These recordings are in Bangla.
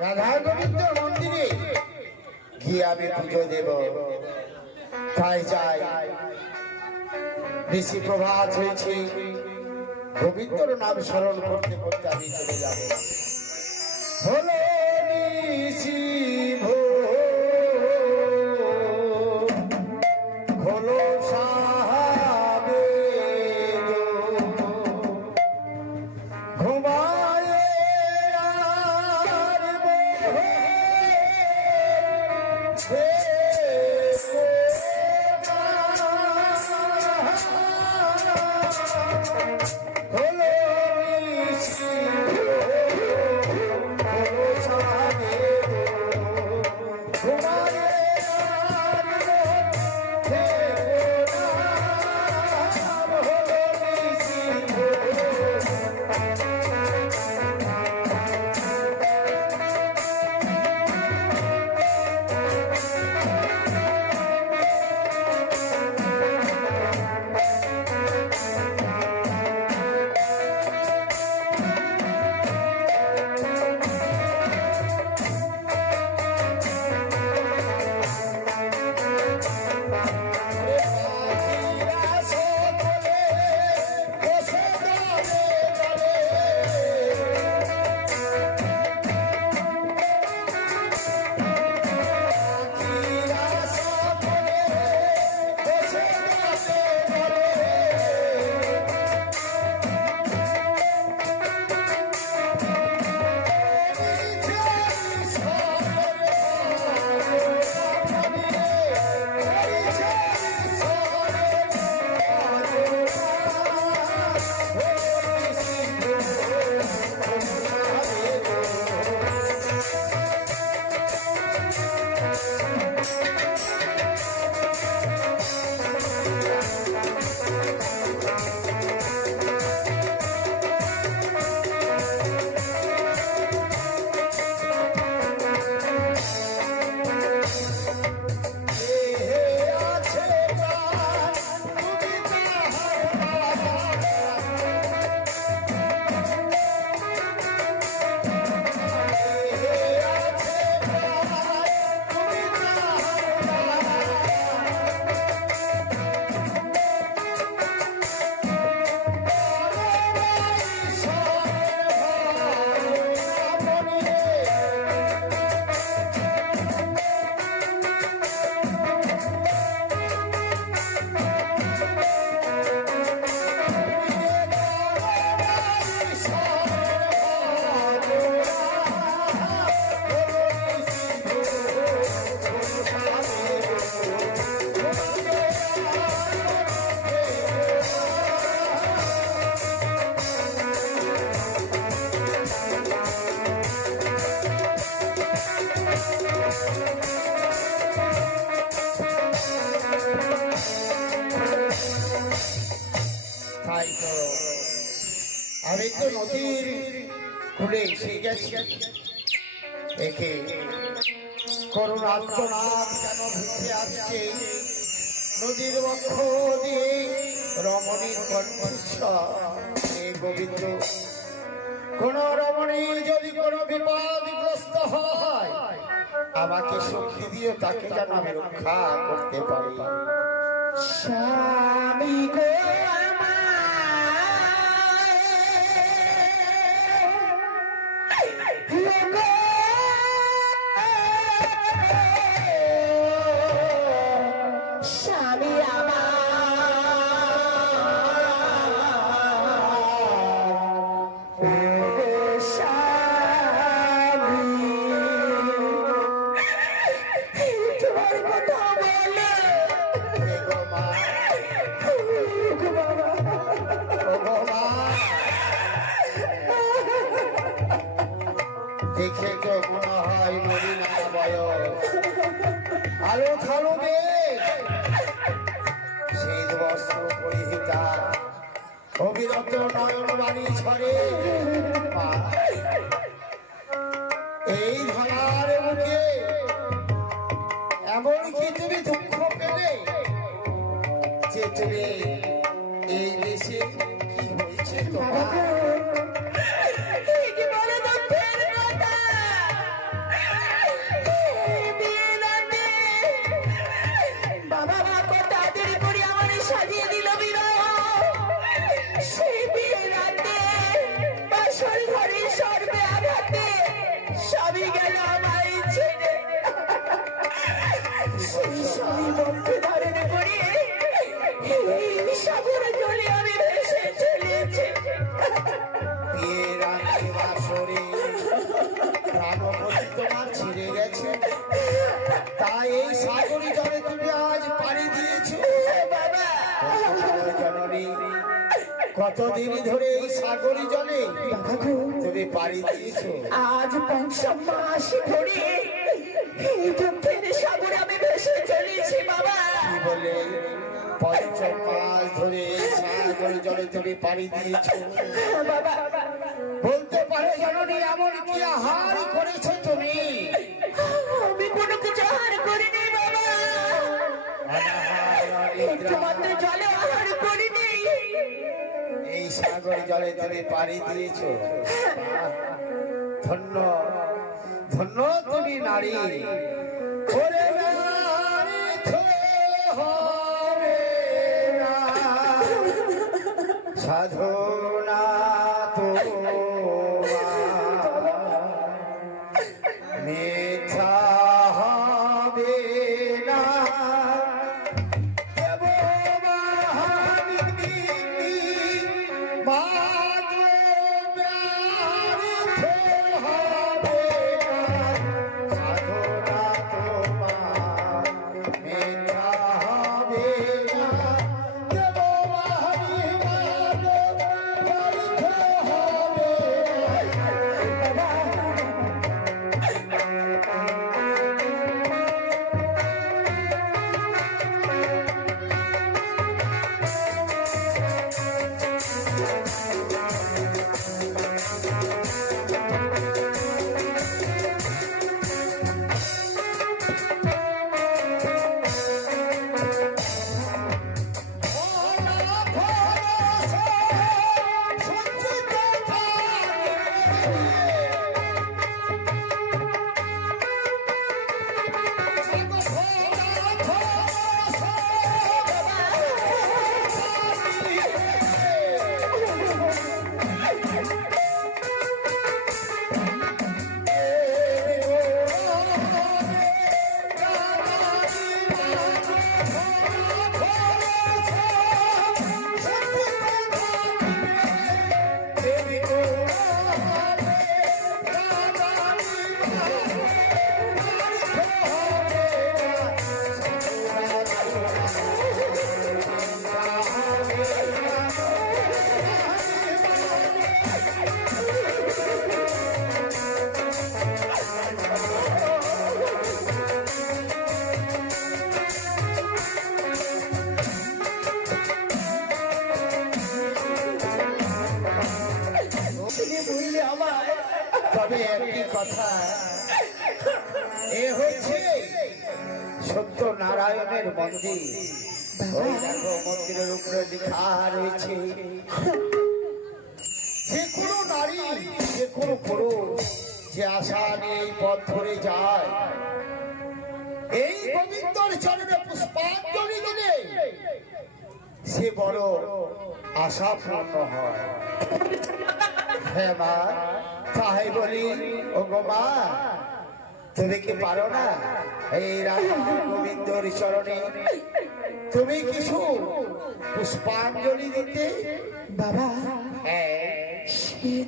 রাধা গোবিন্দ মন্দিরে গিয়ে আমি পুজো দেব। তাই যাই, বেশি প্রভাত হয়েছে, গোবিন্দর নাম স্মরণ করতে করতে আমি চলে যাব। হলো নিশি ভোর, হলো সাহাবেদ, ঘুমায় আর মোহে আমি তো নদীর কূলে এসে গেছি। দেখে করুণ আর্তনাদ কেন ভেসে আসছে নদীর বক্ষ দিয়ে রমণীর কণ্ঠস্বর। গোবিন্দ, কোন রমণী যদি কোনো বিপদগ্রস্ত হয় আমাকে শক্তি দিয়ে তাকে যেন আমি রক্ষা করতে পারি। স্বামী গো দেখে তো মনে হয় মরি না বয়স, আলো থালো শীত বস্ত্র পরিহিতা, অবিরত নয়ন বাণী ছড়ে। এই ধরার মুখে এমনকি তুমি দুঃখ পেলে যে তুমি এই দেশে কি হয়েছে তোমার স্বামী গেল আমায় ছেড়ে, সেই স্বামী বন্ধু ধারণ করে এই সাগর জলে আমি ভেসে চলেছি। বিয়ের আগে বাসরে প্রাণপতি তোমার ছিঁড়ে গেছে, তাই এই সাগরী জলে তুমি আজ পাড়ি দিয়েছো। বাবা জননী, কতদিন ধরে এই সাগরী জলে তুমি পাড়ি দিয়েছো? আজ ৫ মাস ধরে এই দুঃখের সাগরে আমি ভেসে চলেছি বাবা। কি বলে ৫ মাস ধরে এই সাগরী জলে তুমি পাড়ি দিয়েছো? বাবা বলতে পারে জননী এমন কি আহার করেছো তুমি? আমি কোনো কিছু আহার করিনি বাবা, একটুমাত্র জলে আহার করিনি। এই সাগর জলে তুমি পাড়ি দিয়েছো। ধন্য ধন্য তুমি নারী। ওরে নারী তো হবে না, সাধনা মিথ্যা হবে না। তবে একটি কথা, এ হচ্ছে সত্য নারায়ণের মন্দির। ওই দেখো মন্দিরের উপরে লেখা রয়েছে, যে কোনো নারী, যে কোনো পুরুষ যে আশা নিয়ে এই পথ ধরে যায়, এই গোবিন্দর চরণে পুষ্পাঞ্জলি দিলে সে বড় আশাপূর্ণ হয়। হ্যাঁ মা, তাই বলি ও গো মা, তুমি কি পারো না এই রাধা গোবিন্দর চরণে তুমি কিছু পুষ্পাঞ্জলি দিতে? বাবা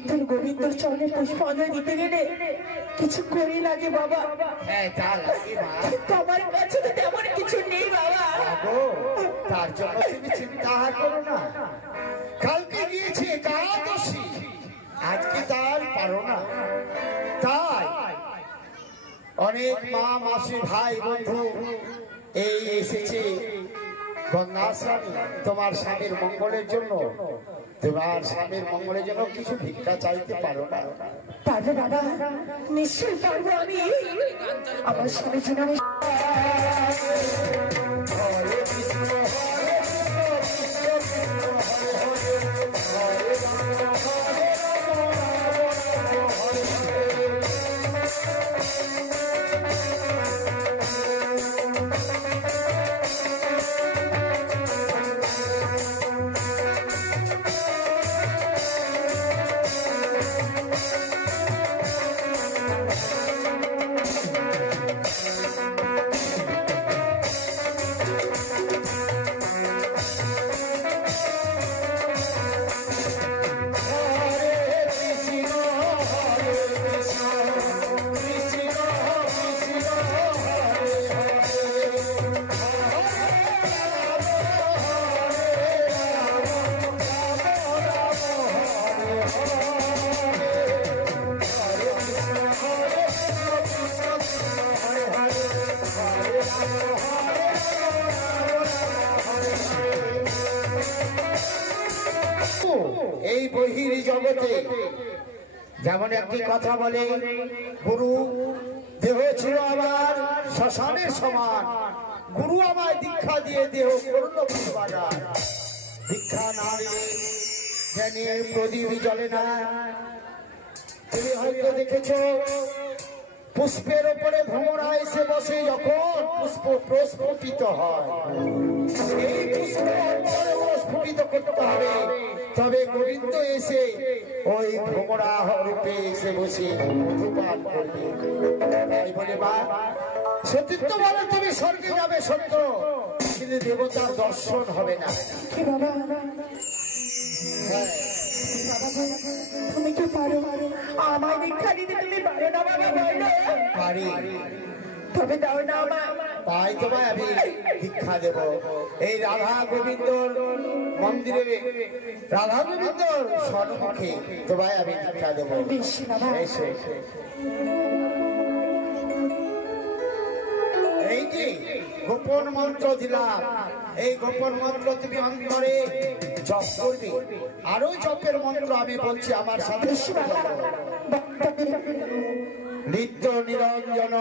তোর গোবিন্দর চরণে পুষ্পাঞ্জলি দিতে গেলে কিছু করি লাগে বাবা। হ্যাঁ তা লাগে মা, কিন্তু আমার কাছে তো তেমন কিছু নেই বাবা। তার জন্য তুমি চিন্তা করো না। কালকে গিয়েছে একাদশী, আজকে তার পারো না, তাই অনেক মা মাসি ভাই বন্ধু এই এসেছে গঙ্গা স্নান তোমার স্বামীর মঙ্গলের জন্য। তোমার স্বামীর মঙ্গলের জন্য কিছু ভিক্ষা চাইতে পারো না? পারবো বাবা, নিশ্চয়ই পারবো। আমি আমার স্বামীর জন্য আমি বহির জগতে যেমন একটি কথা বলে, গুরু দেহ ছিল আমার শ্মশানের সমান, গুরু আমায় দীক্ষা দিয়ে দেহ করলো বাজার। দীক্ষা না দিলে জ্ঞানের প্রদীপ জ্বলে না। তুমি হয়তো দেখেছ পুষ্পের উপরে ভ্রমরা এসে বসে, যখন পুষ্প প্রস্ফুটিত হয়, এই পুষ্প প্রস্ফুটিত করতে হবে, তবে গোবিন্দ এসে ওই ভ্রমরা রূপে এসে বসে মধুপান করবে। তাই বলে মা, সতীত্ব বলে তুমি স্বর্গে যাবে সত্য, কিন্তু দেবতার দর্শন হবে না। কি বাবা, তুমি কি পারো? আমায় দীক্ষা দিতে তুমি পারো না বাবা? বলো। পারি। তবে দাও না আমায়। তাই তোমায় আমি দীক্ষা দেব। এই রাধা গোবিন্দ মন্দিরে, রাধা গোবিন্দ সম্মুখে তোমায় আমি দীক্ষা দেব। বেশ বাবা। এসো। এই যে গোপন মন্ত্র দিলাম, এই গোপন মন্ত্র তুমি অন্তরে জপ করবে। আরো জপের মন্ত্র আমি বলছি, আমার সাথে নিত্য নিরঞ্জন,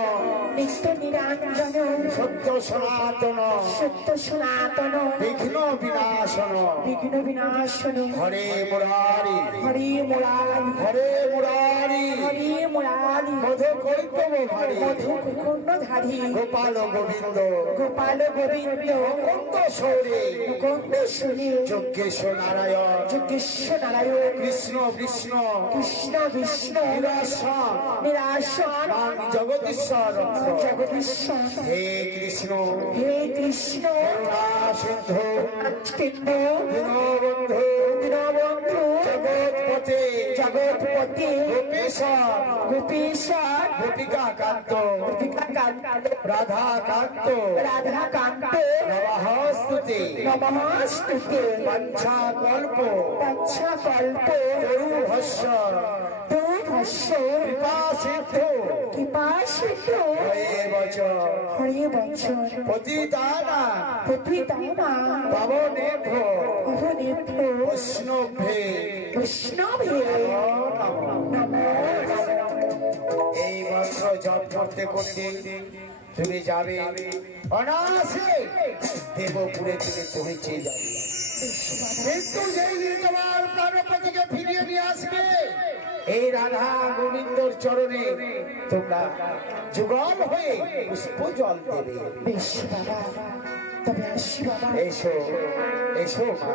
নিত্য নিরঞ্জন, সত্য সনাতন, সত্য সনাতন, বিঘ্ন বিনাশন, বিঘ্ন বিনাশন, হরে মুরারি, হরি মুরারি, হরে মুরারি, হরি মুরারি, মধু কৈতব ভারী, মধু কুকুন্ডধারী, গোপাল গোবিন্দ, গোপাল গোবিন্দ, মুকুন্দ সৌরে, মুকুন্দেশ্বরী, যজ্ঞেশ্বর নারায়ণ, যজ্ঞেশ্বর নারায়ণ, কৃষ্ণ বিষ্ণু, কৃষ্ণ বিষ্ণু, নিরাসন, নিরাসন, জগদীশ্বর, জগদীশ্বর, হে কৃষ্ণ, হে কৃষ্ণ, করুণা সিন্ধু, সিন্ধু, দীনবন্ধু, দীনবন্ধু, জগৎপতে, জগৎপতি, গোপেশ্বর, গোপীশ্বর, গোপিকা কান্ত, গোপিকাকান্ত, রাধাকান্ত, রাধাকান্ত, নমঃস্তুতে, নমঃস্তুতে, পঞ্চাকল্প, পঞ্চকল্প, তরুভস্য, দুর্ধস্য, কৃপা সিন্ধু, কৃপাসিত, হরে বচন, হরে বচন, পতিতানা, পতিতানা, পাবনেভ্য, অবনিভ্য, বৈষ্ণবে, বৈষ্ণবে, নমো। এই মন্ত্র জপ করতে করতে তুমি যাবে অনায়াসে দেবপুরে তুমি পৌঁছে যাবে। কিন্তু যেই দিন তোমার প্রাণপতিকে ফিরিয়ে নিয়ে আসবে, এই রাধা গোবিন্দর চরণে তোমরা যুগল হয়ে পুষ্প জল দেবে। বেশ বাবা, তবে আসি বাবা। এসো, এসো মা।